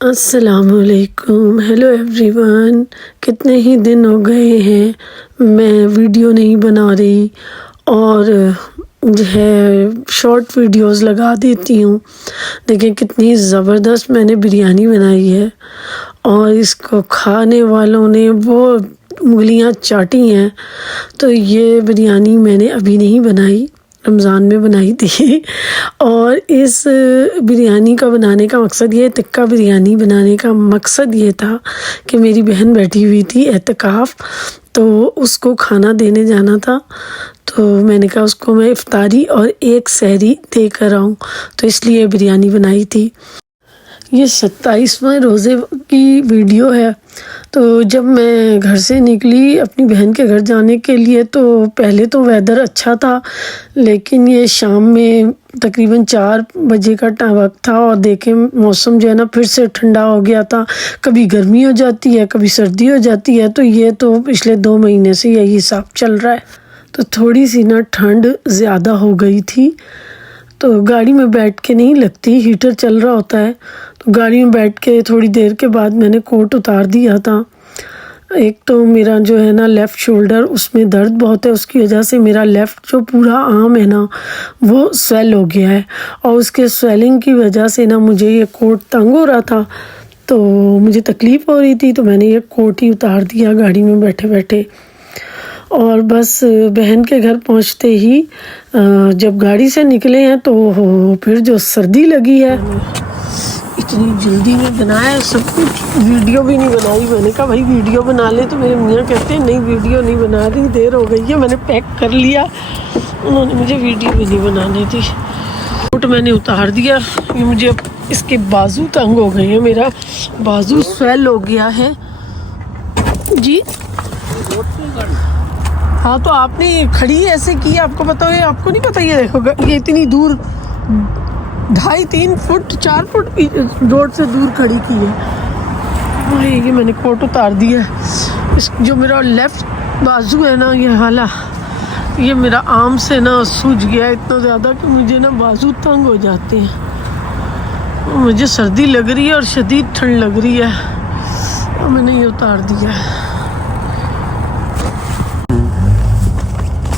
अस्सलामुअलैकुम, hello everyone. कितने ही दिन हो गए हैं मैं वीडियो नहीं बना रही और जो है शॉर्ट वीडियोस लगा देती हूँ। देखिए कितनी ज़बरदस्त मैंने बिरयानी बनाई है और इसको खाने वालों ने वो उंगलियाँ चाटी हैं। तो ये बिरयानी मैंने अभी नहीं बनाई, रमज़ान में बनाई थी। और इस बिरयानी का बनाने का मकसद ये, टिक्का बिरयानी बनाने का मकसद ये था कि मेरी बहन बैठी हुई थी एतकाफ़, तो उसको खाना देने जाना था। तो मैंने कहा उसको मैं इफ्तारी और एक सहरी दे कर आऊँ, तो इसलिए बिरयानी बनाई थी। ये 27वें रोज़े की वीडियो है। तो जब मैं घर से निकली अपनी बहन के घर जाने के लिए, तो पहले तो वेदर अच्छा था, लेकिन ये शाम में तकरीबन 4 बजे का वक्त था और देखें मौसम जो है ना फिर से ठंडा हो गया था। कभी गर्मी हो जाती है, कभी सर्दी हो जाती है। तो ये तो पिछले 2 महीने से यही हिसाब चल रहा है। तो थोड़ी सी ना ठंड ज़्यादा हो गई थी, तो गाड़ी में बैठ के नहीं लगती, हीटर चल रहा होता है। तो गाड़ी में बैठ के थोड़ी देर के बाद मैंने कोट उतार दिया था। एक तो मेरा जो है ना लेफ़्ट शोल्डर, उसमें दर्द बहुत है, उसकी वजह से मेरा लेफ़्ट जो पूरा आर्म है ना वो स्वेल हो गया है और उसके स्वेलिंग की वजह से ना मुझे ये कोट तंग हो रहा था, तो मुझे तकलीफ़ हो रही थी। तो मैंने ये कोट ही उतार दिया गाड़ी में बैठे बैठे। और बस बहन के घर पहुंचते ही जब गाड़ी से निकले हैं तो फिर जो सर्दी लगी है। इतनी जल्दी में बनाया सब कुछ, वीडियो भी नहीं बनाई। मैंने कहा भाई वीडियो बना ले, तो मेरे मियाँ कहते हैं नहीं वीडियो नहीं बना रही, देर हो गई है। मैंने पैक कर लिया, उन्होंने मुझे वीडियो भी नहीं बनाने दी। कोट मैंने उतार दिया, ये मुझे अब इसके बाजू तंग हो गए हैं, मेरा बाजू स्वेल हो गया है जी। हाँ तो आपने खड़ी ऐसे की, आपको पता है? आपको नहीं पता? ये देखो ये इतनी दूर 2.5-3 फुट 4 फुट रोड से दूर खड़ी की है। ये मैंने कोट उतार दिया। इस जो मेरा लेफ़्ट बाजू है ना, ये हाला ये मेरा आर्म से ना सूज गया इतना ज़्यादा कि मुझे ना बाजू तंग हो जाते हैं। मुझे सर्दी लग रही है और शदीद ठंड लग रही है, और मैंने ये उतार दिया।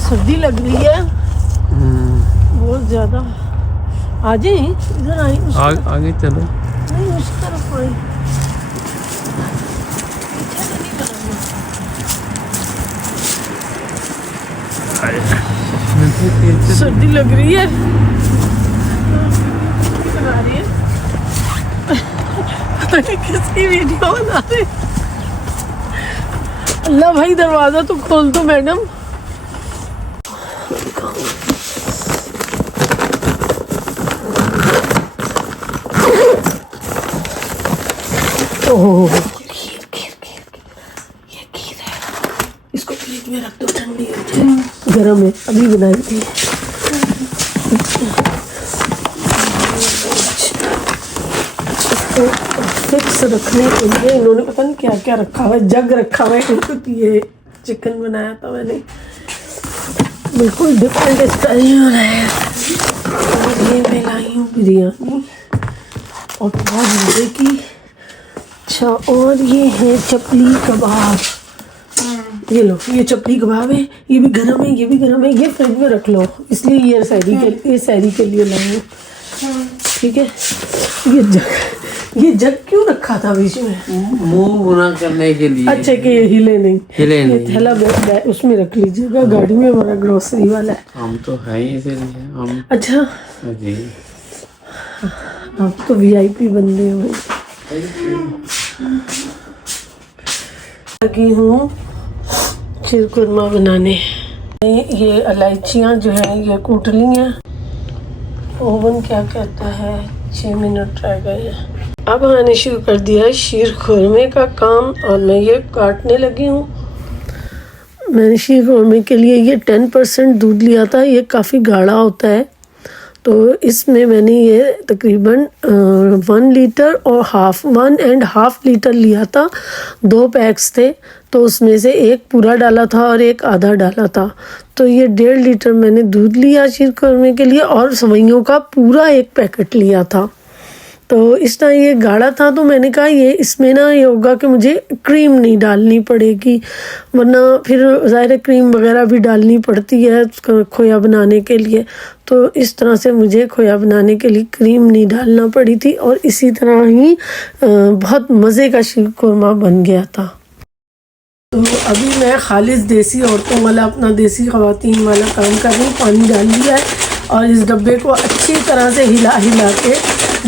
सर्दी लग रही है बहुत ज़्यादा। आ जाए इधर, आए आगे चलो। नहीं उस तरफ आए। सर्दी लग रही है, बना रही है पता नहीं किसकी वीडियो बना रहे। अल्लाह भाई दरवाज़ा तो खोल दो मैडम। ओह ये खीर है, इसको फ्रिज में रख दो, ठंडी हो जाए। गरम है, अभी बनाई थी। इसको फिक्स रखने के लिए इन्होंने पता नहीं क्या क्या रखा हुआ है, जग रखा हुआ है। ये चिकन बनाया था मैंने, बिल्कुल डिफरेंट स्टाइल में बनाया है। ये मैं लाई हूँ बिरयानी और बहुत मज़े की। अच्छा, और ये है चपली कबाब। ये लो, ये चपली कबाब है, ये भी गरम है, ये भी गरम है। ये फ्रिज में रख लो, इसलिए ये सहरी के लिए लाई हूँ। ठीक है, ये जग क्यों रखा था बीच में? मुंह गुना करने के लिए। अच्छा कि ये हिले नहीं। ये थैला उसमें रख लीजिएगा, गाड़ी में हमारा ग्रोसरी वाला है। हम तो है ही इसीलिए हम। अच्छा जी, आप तो VIP बंदे हो। लगी हूँ शीरकुरमा बनाने। ये इलायचियाँ जो हैं ये कूट ली हैं। ओवन क्या कहता है, 6 मिनट रह गए हैं। अब मैंने शुरू कर दिया है शीरकुरमे का काम और मैं ये काटने लगी हूँ। मैंने शीरकुरमे के लिए ये 10% दूध लिया था, ये काफ़ी गाढ़ा होता है। तो इसमें मैंने ये तकरीबन 1 लीटर और 1.5 लीटर लिया था। 2 पैक्स थे, तो उसमें से एक पूरा डाला था और एक आधा डाला था। तो ये 1.5 लीटर मैंने दूध लिया शीरकुरमे के लिए और सेवइयों का पूरा 1 पैकेट लिया था। तो इस तरह ये गाढ़ा था, तो मैंने कहा ये इसमें ना ये होगा कि मुझे क्रीम नहीं डालनी पड़ेगी, वरना फिर ज़ाहिर क्रीम वगैरह भी डालनी पड़ती है खोया बनाने के लिए। तो इस तरह से मुझे खोया बनाने के लिए क्रीम नहीं डालना पड़ी थी और इसी तरह ही बहुत मज़े का शीर खुरमा बन गया था। तो अभी मैं खालिस देसी औरतों वाला अपना देसी ख़वातीन वाला काम कर रही हूँ। पानी डाल दिया है और इस डब्बे को अच्छी तरह से हिला हिला के,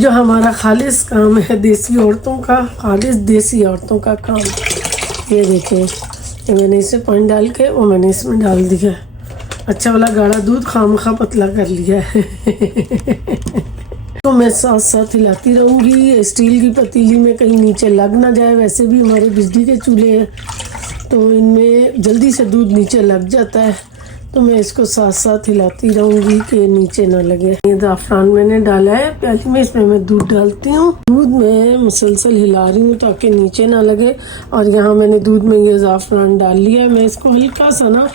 जो हमारा खालिस काम है देसी औरतों का, खालिस देसी औरतों का काम। ये देखें, ये मैंने इसे पानी डाल के वो मैंने इसमें डाल दिया। अच्छा वाला गाढ़ा दूध खामखा पतला कर लिया है। तो मैं साथ साथ हिलाती रहूँगी, स्टील की पतीली में कहीं नीचे लग ना जाए। वैसे भी हमारे बिजली के चूल्हे हैं तो इनमें जल्दी से दूध नीचे लग जाता है, तो मैं इसको साथ साथ हिलाती रहूँगी कि नीचे ना लगे। ये ज़ाफ़रान मैंने डाला है प्याली में, इसमें मैं दूध डालती हूँ। दूध में मुसलसल हिला रही हूँ ताकि नीचे ना लगे। और यहाँ मैंने दूध में ये ज़ाफ़रान डाल लिया है। मैं इसको हल्का सा ना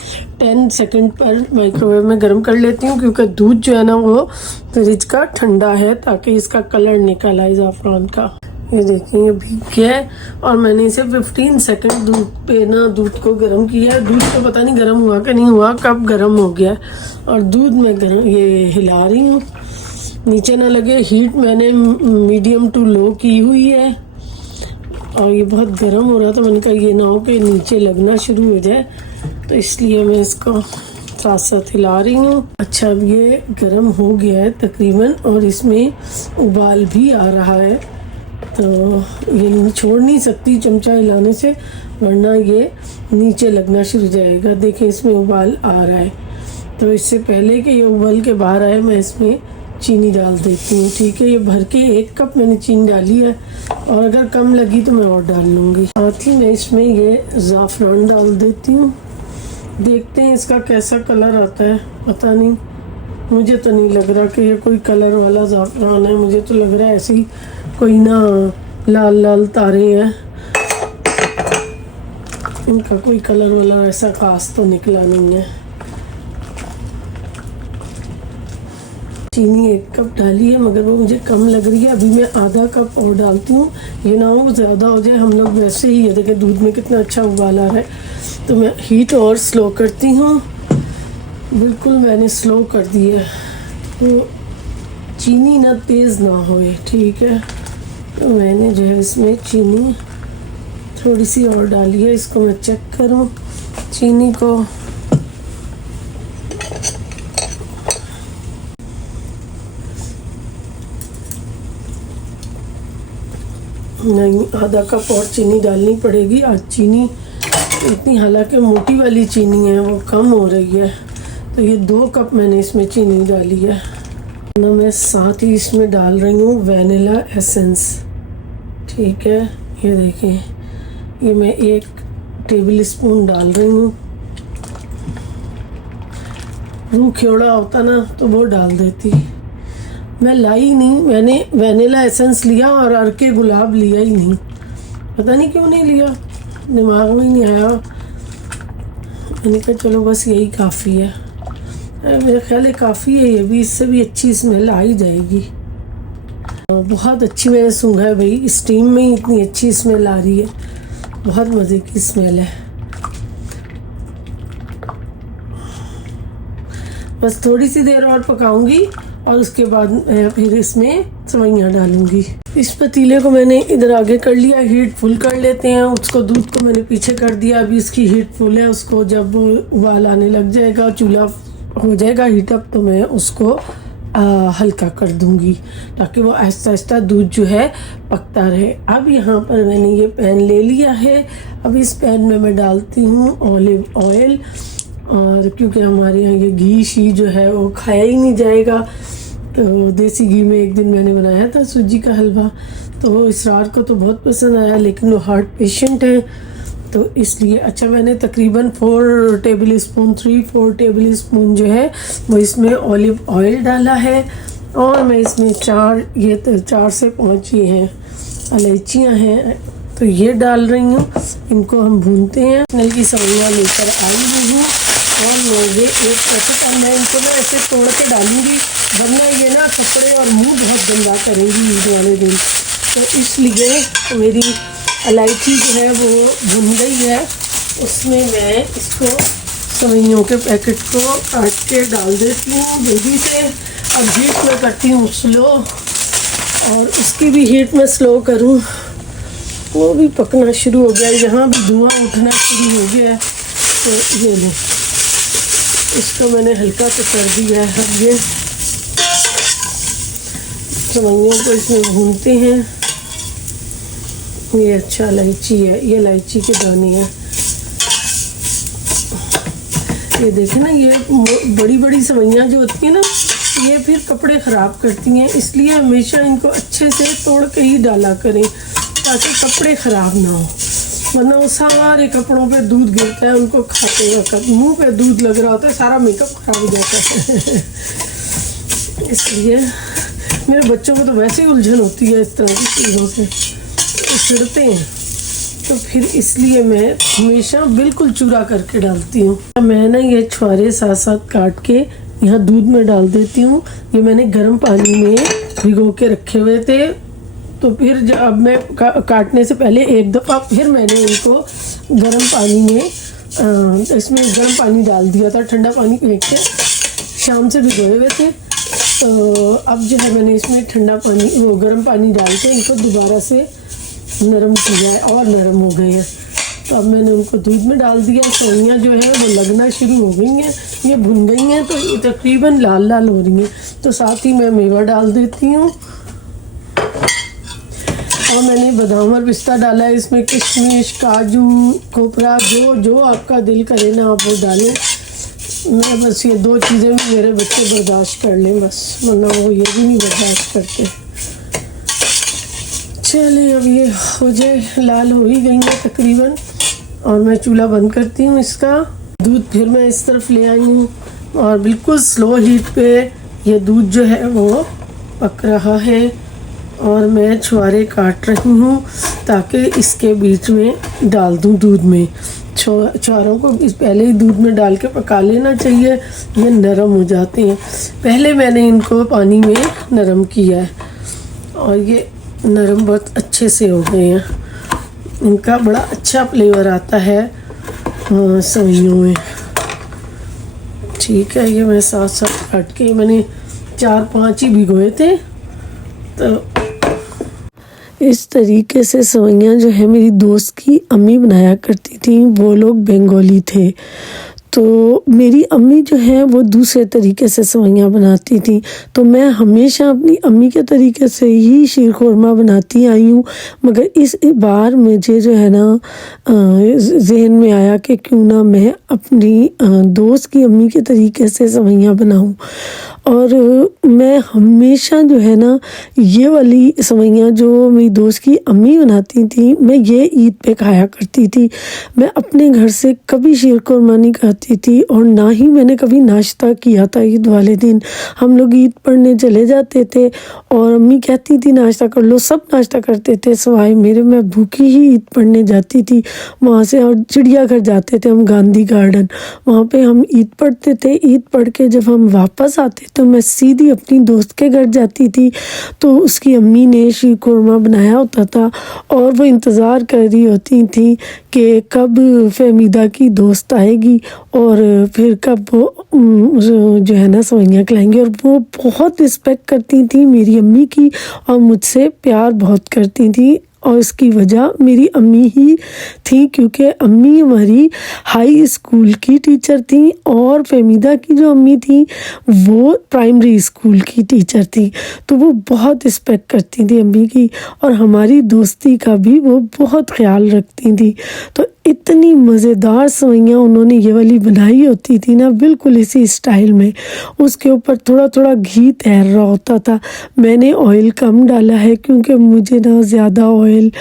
10 सेकंड पर माइक्रोवेव में गर्म कर लेती हूँ, क्योंकि दूध जो है ना वो फ्रिज का ठंडा है, ताकि इसका कलर निकल आए ज़ाफ़रान का। ये देखिए ये भीग गया है और मैंने इसे 15 सेकंड दूध पे ना दूध को गर्म किया है। दूध तो पता नहीं गर्म हुआ कि नहीं हुआ, कब गर्म हो गया। और दूध में गर्म ये हिला रही हूँ नीचे ना लगे। हीट मैंने मीडियम टू लो की हुई है और ये बहुत गर्म हो रहा था। मैंने कहा ये ना हो कि नीचे लगना शुरू हो जाए, तो इसलिए मैं इसको साथ साथ हिला रही हूँ। अच्छा, अब ये गर्म हो गया है तकरीबन और इसमें उबाल भी आ रहा है, तो ये छोड़ नहीं सकती चमचा हिलाने से, वरना ये नीचे लगना शुरू हो जाएगा। देखें इसमें उबाल आ रहा है, तो इससे पहले कि ये उबाल के बाहर आए मैं इसमें चीनी डाल देती हूँ। ठीक है, ये भर के 1 कप मैंने चीनी डाली है और अगर कम लगी तो मैं और डाल लूँगी। साथ ही मैं इसमें ये ज़ाफ़रान डाल देती हूँ। देखते हैं इसका कैसा कलर आता है, पता नहीं, मुझे तो नहीं लग रहा कि ये कोई कलर वाला ज़ाफ़रान है। मुझे तो लग रहा है ऐसे ही कोई ना लाल लाल तारे हैं, इनका कोई कलर वाला ऐसा खास तो निकला नहीं है। चीनी 1 कप डाली है मगर वो मुझे कम लग रही है, अभी मैं आधा कप और डालती हूँ। ये ना हो ज़्यादा हो जाए। हम लोग वैसे ही, ये देखें दूध में कितना अच्छा उबाल आ रहा है, तो मैं हीट और स्लो करती हूँ। बिल्कुल मैंने स्लो कर दी है, तो चीनी ना तेज़ ना होए। ठीक है, तो मैंने जो है इसमें चीनी थोड़ी सी और डाली है। इसको मैं चेक करूँ चीनी को। नहीं, आधा कप और चीनी डालनी पड़ेगी। आज चीनी इतनी, हालांकि मोटी वाली चीनी है, वो कम हो रही है, तो ये 2 कप मैंने इसमें चीनी डाली है ना। मैं साथ ही इसमें डाल रही हूँ वैनिला एसेंस। ठीक है, ये देखें, ये मैं 1 टेबल स्पून डाल रही हूँ। रूह खेवड़ा होता ना तो वो डाल देती, मैं लाई नहीं। मैंने वैनिला एसेंस लिया और अरके गुलाब लिया ही नहीं, पता नहीं क्यों नहीं लिया, दिमाग में नहीं आया। मैंने कहा चलो बस यही काफ़ी है। मेरा ख्याल है काफ़ी है ये भी, इससे भी अच्छी स्मेल आ ही जाएगी। बहुत अच्छी मैंने सूंघा है भाई, स्टीम में ही इतनी अच्छी स्मेल आ रही है, बहुत मज़े की स्मेल है। बस थोड़ी सी देर और पकाऊंगी और उसके बाद मैं फिर इसमें सेवइयाँ डालूंगी। इस पतीले को मैंने इधर आगे कर लिया, हीट फुल कर लेते हैं उसको। दूध को मैंने पीछे कर दिया, अभी इसकी हीट फुल है। उसको जब उबाल आने लग जाएगा, चूल्हा हो जाएगा हीट अप, तो मैं उसको हल्का कर दूंगी ताकि वो आहिस्ता आहिस्ता दूध जो है पकता रहे। अब यहाँ पर मैंने ये पैन ले लिया है। अब इस पैन में मैं डालती हूँ ऑलिव ऑयल, और क्योंकि हमारे यहाँ ये घी शी जो है वो खाया ही नहीं जाएगा, तो देसी घी में एक दिन मैंने बनाया था सूजी का हलवा, तो इसरार को तो बहुत पसंद आया, लेकिन वो हार्ट पेशेंट है, तो इसलिए। अच्छा, मैंने तकरीबन 4 टेबल स्पून जो है वो इसमें ऑलिव ऑयल डाला है, और मैं इसमें 4 से 5 ये हैं इलायचियाँ हैं, तो ये डाल रही हूँ। इनको हम भूनते हैं। नल की सेवइयाँ लेकर आई हुई हूँ और मैं ये एक पैकेट, मैं इनको ना ऐसे तोड़ के डालूँगी, वरना ये ना कपड़े और मुंह बहुत गंदा करेंगी ईद वाले दिन। तो इसलिए मेरी इलायची जो है वो भुन गई है, उसमें मैं इसको सेवइयों के पैकेट को काट के डाल देती हूँ जल्दी से। अब हीट में करती हूँ स्लो, और उसकी भी हीट में स्लो करूँ, वो भी पकना शुरू हो गया, यहाँ भी धुआं उठना शुरू हो गया है। तो ये लो, इसको मैंने हल्का सा कर दिया है। अब ये सेवइयों को इसमें भूनते हैं। ये अच्छा इलायची है, ये इलायची के दाने हैं। ये देखें ना, ये बड़ी बड़ी सेवइयाँ जो होती हैं ना, ये फिर कपड़े ख़राब करती हैं, इसलिए हमेशा इनको अच्छे से तोड़ के ही डाला करें ताकि कपड़े ख़राब ना हो, वरना वो सारे कपड़ों पे दूध गिरता है उनको खाते वक्त, मुंह पे दूध लग रहा होता है, सारा मेकअप ख़राब हो जाता है। इसलिए मेरे बच्चों को तो वैसे ही उलझन होती है इस तरह की चीज़ों से, तो चिढ़ते हैं, तो फिर इसलिए मैं हमेशा बिल्कुल चूरा करके डालती हूँ। मैं ना ये छुहारे साथ साथ काट के यहाँ दूध में डाल देती हूँ। ये मैंने गर्म पानी में भिगो के रखे हुए थे, तो फिर जब मैं काटने से पहले एक दफ़ा फिर मैंने इनको गर्म पानी में इसमें गर्म पानी डाल दिया था, ठंडा पानी फेंक के शाम से भिगोए हुए थे। तो अब जो है मैंने इसमें ठंडा पानी वो गर्म पानी डाल के इनको दोबारा से नरम किया है, और नरम हो गए हैं। तो अब मैंने उनको दूध में डाल दिया। सेवइयाँ जो है वो लगना शुरू हो गई हैं, ये भुन गई हैं, तो ये तकरीबन लाल लाल हो रही हैं। तो साथ ही मैं मेवा डाल देती हूँ, और मैंने बादाम और पिस्ता डाला है इसमें, किशमिश, काजू, खोपरा, जो आपका दिल करे ना आप वो डालें। मैं बस ये दो चीज़ें भी मेरे बच्चे बर्दाश्त कर लें बस, वरना वो ये भी नहीं बर्दाश्त करते। चलिए अब ये हो जाए, लाल हो ही गई है तकरीबन, और मैं चूल्हा बंद करती हूँ इसका। दूध फिर मैं इस तरफ ले आई हूँ, और बिल्कुल स्लो हीट पे ये दूध जो है वो पक रहा है, और मैं छुहारे काट रही हूँ ताकि इसके बीच में डाल दूँ दूध में। छुहारों को इस पहले ही दूध में डाल के पका लेना चाहिए, ये नरम हो जाते हैं। पहले मैंने इनको पानी में नरम किया है, और ये नरम बहुत अच्छे से हो गए हैं। इनका बड़ा अच्छा फ्लेवर आता है सेवइयों में। ठीक है, ये मैं साथ साथ काट के मैंने 4-5 ही भिगोए थे। तो इस तरीके से सेवइयाँ जो है मेरी दोस्त की अम्मी बनाया करती थी, वो लोग बंगाली थे। तो मेरी अम्मी जो है वो दूसरे तरीके से सेवइयाँ बनाती थी, तो मैं हमेशा अपनी अम्मी के तरीके से ही शीर खुरमा बनाती आई हूँ। मगर इस बार मुझे जो है ना जहन में आया कि क्यों ना मैं अपनी दोस्त की अम्मी के तरीके से सेवइयाँ बनाऊँ, और मैं हमेशा जो है ना ये वाली सेवइयाँ जो मेरी दोस्त की अम्मी बनाती थी, मैं ये ईद पे खाया करती थी। मैं अपने घर से कभी शीर खुरमा नहीं खाती थी, और ना ही मैंने कभी नाश्ता किया था ईद वाले दिन। हम लोग ईद पढ़ने चले जाते थे, और अम्मी कहती थी नाश्ता कर लो, सब नाश्ता करते थे सिवाय मेरे। मैं भूखी ही ईद पढ़ने जाती थी वहाँ से, और चिड़ियाघर जाते थे हम, गांधी गार्डन, वहाँ पे हम ईद पढ़ते थे। ईद पढ़ के जब हम वापस आते तो मैं सीधी अपनी दोस्त के घर जाती थी, तो उसकी अम्मी ने शीर खुरमा बनाया होता था, और वो इंतज़ार कर रही होती थी कि कब फहमीदा की दोस्त आएगी, और फिर कब वो जो है ना सेवइयाँ खिलाएंगे। और वो बहुत रिस्पेक्ट करती थी मेरी अम्मी की, और मुझसे प्यार बहुत करती थी, और इसकी वजह मेरी अम्मी ही थी, क्योंकि अम्मी हमारी हाई स्कूल की टीचर थी, और फहमीदा की जो अम्मी थी वो प्राइमरी स्कूल की टीचर थी। तो वो बहुत रिस्पेक्ट करती थी अम्मी की, और हमारी दोस्ती का भी वो बहुत ख्याल रखती थी। तो इतनी मज़ेदार सेवइयाँ उन्होंने ये वाली बनाई होती थी ना, बिल्कुल इसी स्टाइल में। उसके ऊपर थोड़ा थोड़ा घी तैर रहा होता था। मैंने ऑयल कम डाला है, क्योंकि मुझे ना ज़्यादा ऑयल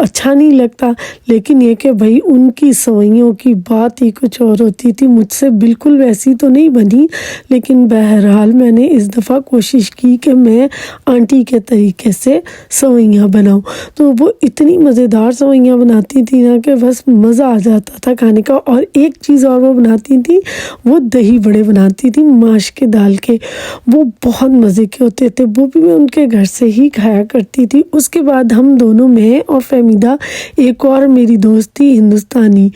अच्छा नहीं लगता, लेकिन ये कि भाई उनकी सेवइयों की बात ही कुछ और होती थी। मुझसे बिल्कुल वैसी तो नहीं बनी, लेकिन बहरहाल मैंने इस दफ़ा कोशिश की कि मैं आंटी के तरीके से सेवइयाँ बनाऊँ। तो वो इतनी मज़ेदार सेवइयाँ बनाती थी ना कि पे बस मज़ा आ जाता था खाने का। और एक चीज़ और वो बनाती थी, वो दही बड़े बनाती थी माश के दाल के, वो बहुत मज़े के होते थे। वो भी मैं उनके घर से ही खाया करती थी। उसके बाद हम दोनों, मैं और फहमीदा, एक और मेरी दोस्त थी हिंदुस्तानी,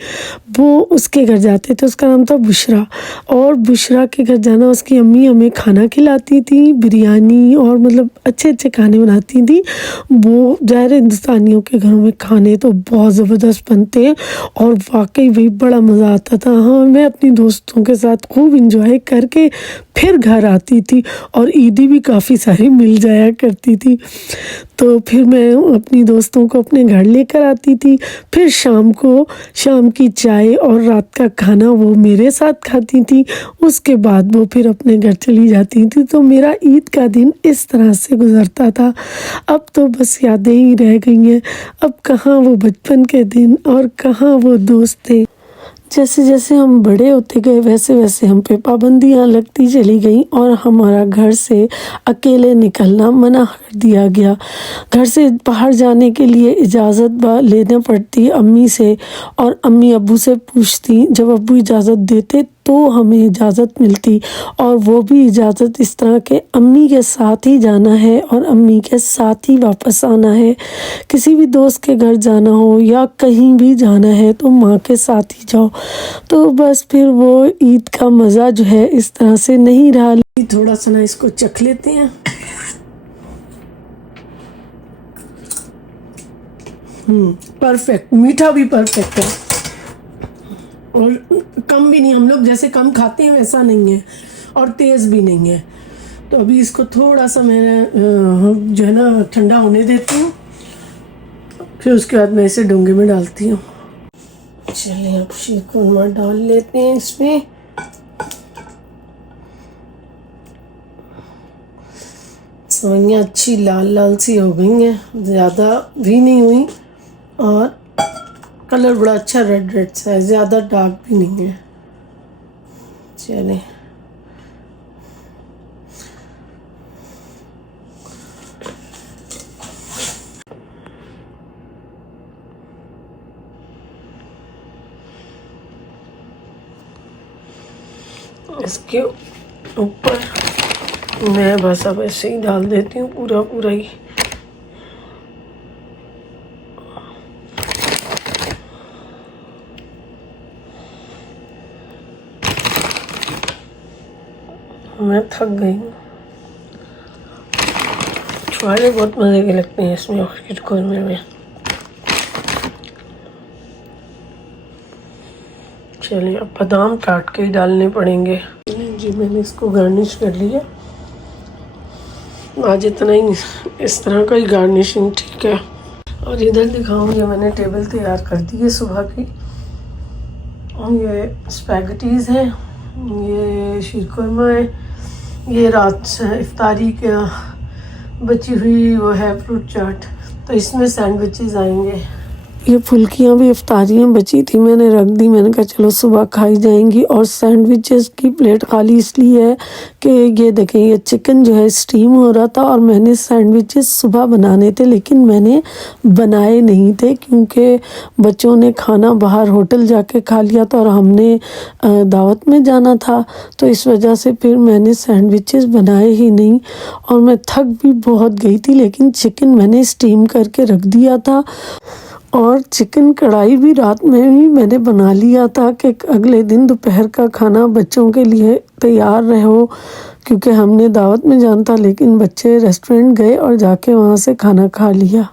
वो उसके घर जाते थे। उसका नाम था बुशरा। और बुशरा के घर जाना, उसकी अम्मी हमें खाना खिलाती थी, बिरयानी और मतलब अच्छे अच्छे खाने बनाती थी। वो ज़ाहिर हिंदुस्तानियों के घरों में खाने तो बहुत ज़बरदस्त बनते हैं और वाकई भी बड़ा मज़ा आता था। हाँ, मैं अपनी दोस्तों के साथ खूब इंजॉय करके फिर घर आती थी और ईदी भी काफ़ी सारी मिल जाया करती थी। तो फिर मैं अपनी दोस्तों को अपने घर लेकर आती थी। फिर शाम को शाम की चाय और रात का खाना वो मेरे साथ खाती थी। उसके बाद वो फिर अपने घर चली जाती थी। तो मेरा ईद का दिन इस तरह से गुज़रता था। अब तो बस यादें ही रह गई हैं। अब कहाँ वो बचपन के दिन और कहाँ वो दोस्त थे। जैसे जैसे हम बड़े होते गए वैसे वैसे हम पे पाबंदियाँ लगती चली गई और हमारा घर से अकेले निकलना मना कर दिया गया। घर से बाहर जाने के लिए इजाज़त लेना पड़ती अम्मी से, और अम्मी अब्बू से पूछती। जब अब्बू इजाज़त देते तो हमें इजाज़त मिलती, और वो भी इजाज़त इस तरह के अम्मी के साथ ही जाना है और अम्मी के साथ ही वापस आना है। किसी भी दोस्त के घर जाना हो या कहीं भी जाना है तो माँ के साथ ही जाओ। तो बस फिर वो ईद का मज़ा जो है इस तरह से नहीं रहा। थोड़ा सा ना इसको चख लेते हैं। परफेक्ट, मीठा भी परफेक्ट है और कम भी नहीं। हम लोग जैसे कम खाते हैं वैसा नहीं है और तेज़ भी नहीं है। तो अभी इसको थोड़ा सा मैं जो है ना ठंडा होने देती हूँ, फिर उसके बाद मैं इसे डोंगे में डालती हूँ। चलिए अब शीरकुरमा डाल लेते हैं इसमें। सेवइयाँ अच्छी लाल लाल सी हो गई हैं, ज़्यादा भी नहीं हुई, और कलर बड़ा अच्छा रेड रेड सा है, ज़्यादा डार्क भी नहीं है। चलिए इसके ऊपर मैं बस अब ऐसे ही डाल देती हूँ पूरा पूरा ही। मैं थक गई हूँ। छोले बहुत मज़े के लगते हैं इसमें और शीरकुरमे में। चलिए अब बादाम काट के ही डालने पड़ेंगे। जी मैंने इसको गार्निश कर लिया। आज इतना ही, इस तरह का ही गार्निशिंग ठीक है। और इधर दिखाऊंगी, मैंने टेबल तैयार कर दी है सुबह की। और ये स्पैगेटीज़ हैं, ये शीरकुरमा है, ये रात से इफ्तारी का बची हुई वो है फ्रूट चाट। तो इसमें सैंडविचेस आएंगे। ये फुल्कियाँ भी इफ्तारियाँ बची थी, मैंने रख दी। मैंने कहा चलो सुबह खाई जाएंगी। और सैंडविचेस की प्लेट खाली इसलिए है कि ये देखें, ये चिकन जो है स्टीम हो रहा था और मैंने सैंडविचेस सुबह बनाने थे लेकिन मैंने बनाए नहीं थे क्योंकि बच्चों ने खाना बाहर होटल जाके खा लिया था और हमने दावत में जाना था। तो इस वजह से फिर मैंने सैंडविचेस बनाए ही नहीं। और मैं थक भी बहुत गई थी, लेकिन चिकन मैंने स्टीम करके रख दिया था और चिकन कढ़ाई भी रात में ही मैंने बना लिया था कि अगले दिन दोपहर का खाना बच्चों के लिए तैयार रहो, क्योंकि हमने दावत में जाना था। लेकिन बच्चे रेस्टोरेंट गए और जाके वहाँ से खाना खा लिया।